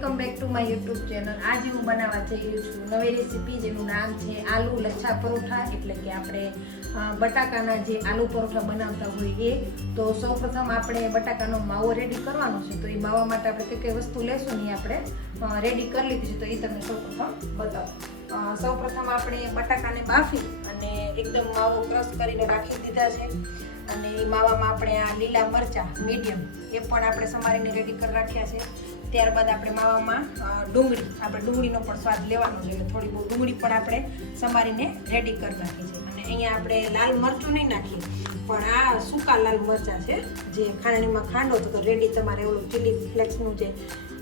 Welcome back to my YouTube channel આજે હું બનાવવા જઈ રહી છું. નવી રેસીપી જેનું નામ છે આલુ લચ્છા પરોઠા. એટલે કે આપણે બટાકાના જે આલુ પરોઠા બનાવતા હોય એ. તો સૌપ્રથમ આપણે બટાકાનો માવો રેડી કરવાનો છે. તો એ માવા માટે આપણે કઈ કઈ વસ્તુ લેશું ને આપણે રેડી કરી લીધી છે. તો એ તમને સૌપ્રથમ બતાવો. સૌપ્રથમ આપણે બટાકાને બાફી અને એકદમ માવો ક્રશ કરીને રાખી દીધા છે. અને એ માવામાં આપણે આ લીલા મરચાં, મીડિયમ, એ પણ આપણે સમારીને રેડી કરી રાખ્યા છે. ત્યારબાદ આપણે માવામાં ડુંગળી, આપણે ડુંગળીનો પણ સ્વાદ લેવાનો છે, એટલે થોડી બહુ ડુંગળી પણ આપણે સમારીને રેડી કરી રાખી છે. અને અહીંયા આપણે લાલ મરચું નહીં નાખીએ, પણ આ સૂકા લાલ મરચાં છે, જે ખાંડણીમાં ખાંડો તો રેડી તમારે ઓલું ચીલી ફ્લેક્સનું જે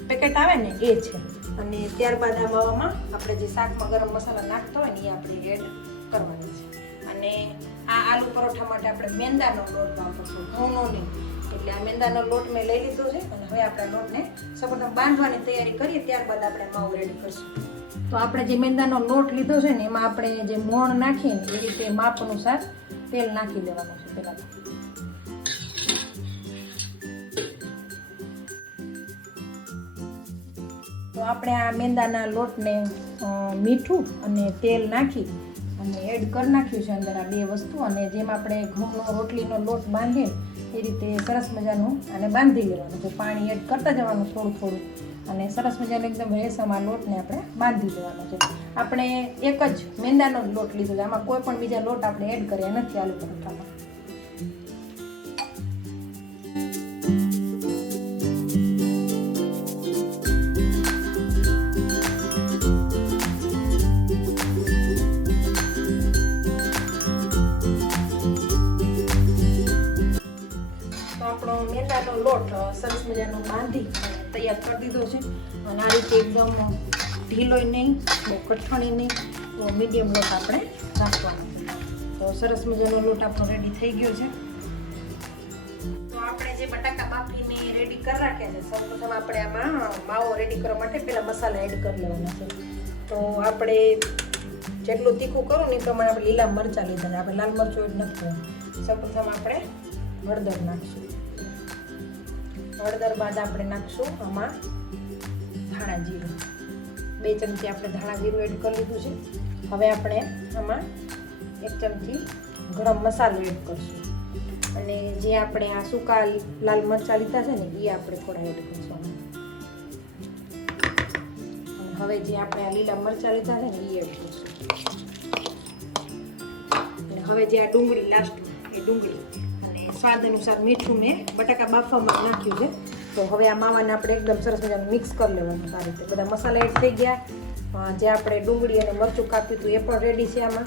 પેકેટ આવે ને, એ છે. અને ત્યારબાદ આ માવામાં આપણે જે શાકમાં ગરમ મસાલા નાખતો હોય ને, એ આપણે એડ કરવાના છે. અને આ આલુ પરોઠા માટે આપણે મેંદાનો લોટ વાપરશું, ઘઉંનો નહીં. એટલે આ મેંદાનો લોટ મેં લઈ લીધો છે અને હવે આપણે લોટને સૌપ્રથમ બાંધવાની તૈયારી કરીએ, ત્યારબાદ આપણે માવો રેડી કરશું. તો આપણે જે મેંદાનો લોટ લીધો છે ને, એમાં આપણે જે મોણ નાખીએ એ રીતે માપ અનુસાર તેલ નાખી દેવાનું છે પહેલાં. તો આપણે આ મેંદાના લોટને મીઠું અને તેલ નાખી અને એડ કરી નાખ્યું છે અંદર આ બે વસ્તુ અને જેમ આપણે ઘઉંનો રોટલીનો લોટ બાંધીએ એ રીતે સરસ મજાનું આને બાંધી લેવાનું. છે પાણી એડ કરતા જવાનું થોડું થોડું અને સરસ મજાનો એકદમ રેસમાં લોટને આપણે બાંધી દેવાનો છે. આપણે એક જ મેંદાનો લોટ લીધો છે. આમાં કોઈ પણ બીજા લોટ આપણે એડ કર્યા નથી આલુ પરોઠામાં તૈયાર કરી દીધો છે. અને આ રીતે એકદમ ઢીલોય નહીં, બહુ કઠણી નહીં. તો મીડિયમ લોટ આપણે રાખવાનો. તો સરસ મજાનો લોટ આપણો રેડી થઈ ગયો છે. તો આપણે જે બટાકા બાફીને રેડી કરી રાખ્યા છે સૌપ્રથમ આપણે આમાં માવો રેડી કરવા માટે પહેલાં મસાલા એડ કરી લેવાના છે. તો આપણે જેટલું તીખું કરું એ પ્રમાણે આપણે લીલા મરચાં લીધા આપણે લાલ મરચું એડ નથી સૌપ્રથમ આપણે હળદર નાખશું. હળદર બાદ આપણે નાખશું આમાં ધાણા જીરું. બે ચમચી આપણે ધાણા જીરું એડ કરી લીધું છે. હવે આપણે આમાં એક ચમચી ગરમ મસાલો એડ કરીશું. અને જે આપણે આ સૂકા લાલ મરચાં લીધા છે ને એ આપણે થોડા એડ કરીશું હવે જે આપણે આ લીલા મરચાં લીધા છે ને એ એડ કરશું. હવે જે આ ડુંગળી લાસ્ટ એ ડુંગળી. સ્વાદ અનુસાર મીઠું મેં, બટાકા બાફવામાં નાખ્યું છે. તો હવે આ માવાને આપણે એકદમ સરસ મજાનું મિક્સ કરી લેવાનું આ રીતે. બધા મસાલા એડ થઈ ગયા. જે આપણે ડુંગળી અને મરચું કાપ્યું હતું એ પણ રેડી છે આમાં.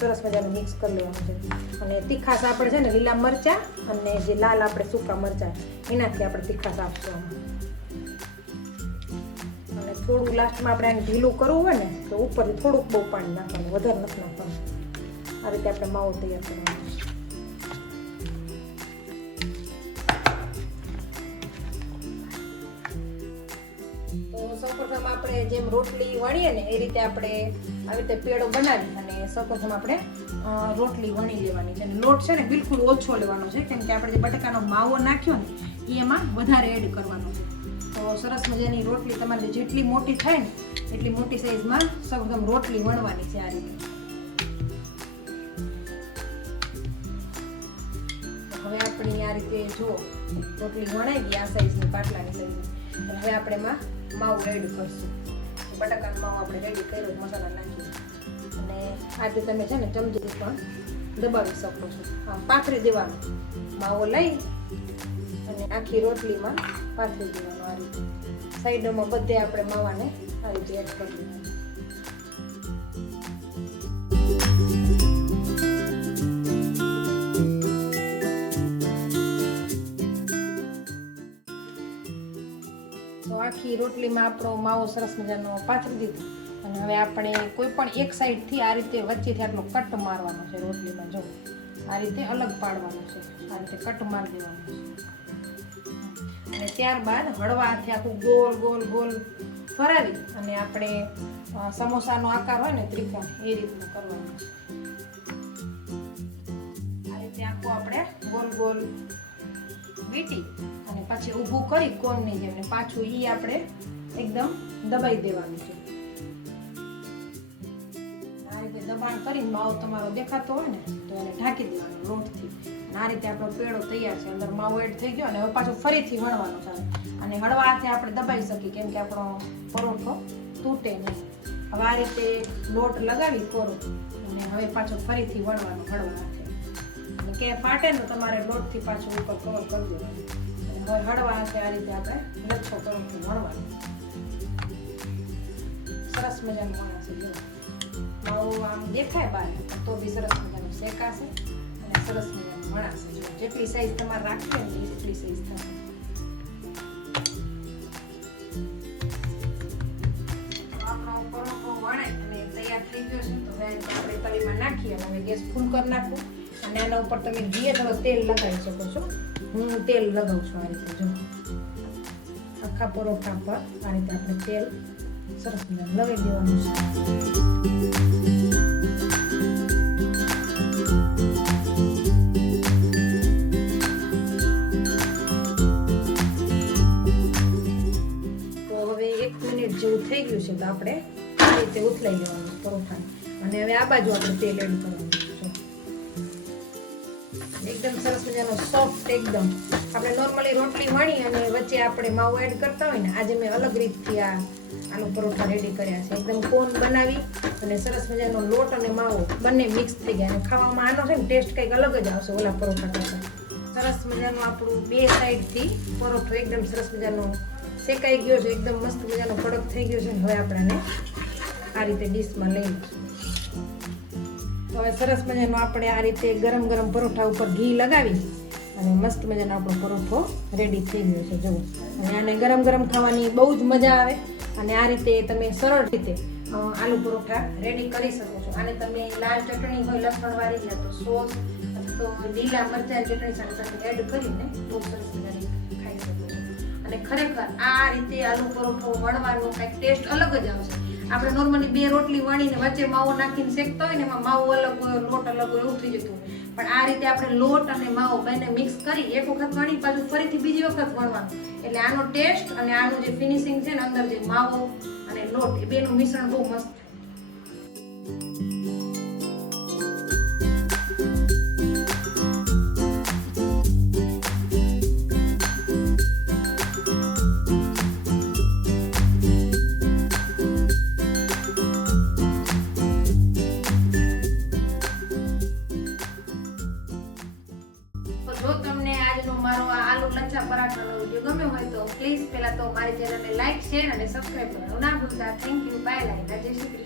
સરસ મજાનું મિક્સ કરી લેવાનું છે. અને તીખાસ આપણે છે ને લીલા મરચાં અને જે લાલ આપણે સૂકા મરચાં એનાથી આપણે તીખાસ આપશું અને થોડું લાસ્ટમાં આપણે આને ઢીલું કરવું હોય ને, તો ઉપરથી થોડુંક બહુ પાણી નાખવાનું, વધારે નથી નાખવાનું. આ રીતે આપણે માવો તૈયાર કરવાનો તો સૌપ્રથમ આપણે જેમ રોટલી વણીએ ને એ રીતે આપણે આવી રીતે પેડો બનાવી અને સૌપ્રથમ આપણે રોટલી વણી લેવાની. છે લોટ છે ને બિલકુલ ઓછો લેવાનો છે, કેમ કે આપણે જે બટાકાનો માવો નાખ્યો ને એ એમાં વધારે એડ કરવાનો છે. તો સરસ મજાની રોટલી તમારે જેટલી મોટી થાય ને, એટલી મોટી સાઈઝમાં સૌપ્રથમ રોટલી વણવાની છે આ રીતે. હવે આપણી આ રીતે જો રોટલી વણાઈ ગઈ આ સાઈઝની પાટલાની સાઈઝની હવે આપણે એમાં માવો રેડી કરશું. બટાકાનું માવો આપણે રેડી કર્યો, મસાલા નાખી અને આ રીતે તમે છે ને ચમચી પણ દબાવી શકો છો. આમ પાથરી દેવાનું. માવો લઈ અને આખી રોટલીમાં પાથરી દેવાનું આ રીતે. સાઈડોમાં બધે આપણે માવાને આ રીતે એડ કરી રોટલીમાં આપણો માવો સરસ મજાનો પાથરી દીધો. અને હવે આપણે કોઈ પણ એક સાઈડથી આ રીતે વચ્ચેથી આટલો કટ મારવાનો છે રોટલીમાં, જો. આ રીતે અલગ પાડવાનું છે. આ રીતે કટ મારી દેવાનું છે. અને ત્યારબાદ હળવા હાથે આખું ગોલ ગોલ ગોલ ફરાવી અને આપણે સમોસાનો આકાર હોય ને ત્રિકોણ, એ રીતનું કરવાનું છે. આ રીતે આખું આપણે ગોલ ગોલ વીટી અને પછી ઊભું કરી કોનની જેમ પાછું ઈ આપણે એકદમ દબાઈ દેવાનું છે. આ રીતે દબાણ કરીને માવો તમારો દેખાતો હોય ને, તો એને ઢાંકી દેવાનો લોટથી. આ રીતે આપણો પેડો તૈયાર છે, અંદર માવો એડ થઈ ગયો અને હવે પાછું ફરીથી વણવાનો છે. અને હળવા હાથે આપણે દબાઈ શકીએ, કેમ કે આપણો પરોઠો તૂટે નહીં. હવે આ રીતે લોટ લગાવી કોરો અને હવે પાછો ફરીથી વણવાનો હળવા હાથે. કે ફાટે ને તમારે લોટથી પાછું ઉપર કવર કરી દેવું હવે હળવા છે આ રીતે આપણે લચ્છો પરોઠો મળવાનું સરસ મજાનું વણાશે જો માવો આમ દેખાય બહાર તો બી સરસ મજાનું શેકાશે અને સરસ મજાનું વણાશે જેટલી સાઈઝ તમારે રાખવી ને એટલી સાઈઝ થશે. વણાય અને તૈયાર થઈ ગયો છે, તો હવે આપણે તવીમાં નાખીએ અને હવે ગેસ ફૂલ કરી નાખું. અને આના ઉપર તમે ઘીએ થોડો તેલ લગાવી શકો છો. હું તેલ લગાવું છું આ રીતે, જો. આખા પરોઠા પર આ રીતે આપણે તેલ સરસ મજા લગાવી દેવાનું છે. જેવું થઈ ગયું છે, તો આપણે આ રીતે ઉથલાઈ લેવાનું પરોઠા અને હવે આ બાજુ આપણે તેલ એડ કરવાનું. એકદમ સરસ મજાનો સોફ્ટ એકદમ. આપણે નોર્મલી રોટલી વણી અને વચ્ચે આપણે માવો એડ કરતા હોય ને, આજે મેં અલગ રીતથી આ આનો પરોઠા રેડી કર્યા છે. એકદમ કોન બનાવી અને સરસ મજાનો લોટ અને માવો બંને મિક્સ થઈ ગયા. અને ખાવામાં આનો છે ને ટેસ્ટ કંઈક અલગ જ આવશે ઓલા પરોઠા કરતાં. સરસ મજાનું આપણું બે સાઈડથી પરોઠો એકદમ સરસ મજાનો શેકાઈ ગયો છે. એકદમ મસ્ત મજાનો કડક થઈ ગયો છે. હવે આપણે આને આ રીતે ડીશમાં લઈ લઈશું. હવે સરસ મજાનો આપણે આ રીતે ગરમ ગરમ પરોઠા ઉપર ઘી લગાવી અને મસ્ત મજાનો આપણો પરોઠો રેડી થઈ ગયો છે. જુઓ. અને આને ગરમ ગરમ ખાવાની બહુ જ મજા આવે અને આ રીતે તમે સરળ રીતે આલુ પરોઠા રેડી કરી શકો છો. આને તમે લાલ ચટણી હોય, લસણવાળી યા તો સોસ તો લીલા મરચાં ચટણી સાથે સાથે એડ કરીને બહુ સરસ મજાની ખાઈ શકો છો. અને ખરેખર આ રીતે આલુ પરોઠો વણવાનો કંઈક ટેસ્ટ અલગ જ આવશે. આપણે નોર્મલી બે રોટલી વણીને વચ્ચે માવો નાખીને શેકતા હોય ને એમાં માવો અલગ હોય, લોટ અલગ હોય, એવું થઈ જતું પણ આ રીતે આપણે લોટ અને માવો બંને મિક્સ કરી એક વખત વણી, પાછું ફરીથી બીજી વખત વણવાનું. એટલે આનો ટેસ્ટ અને આનું જે ફિનિશિંગ છે ને અંદર જે માવો અને લોટ, એ બેનું મિશ્રણ બહુ મસ્ત. લચ્છા પરાઠાનો વીડિયો ગમ્યો હોય તો પ્લીઝ પહેલા તો મારી ચેનલને લાઈક શેર અને સબસ્ક્રાઇબ કરવાનું ના ભૂલતા. થેન્ક યુ બાય લાઈક જય શ્રી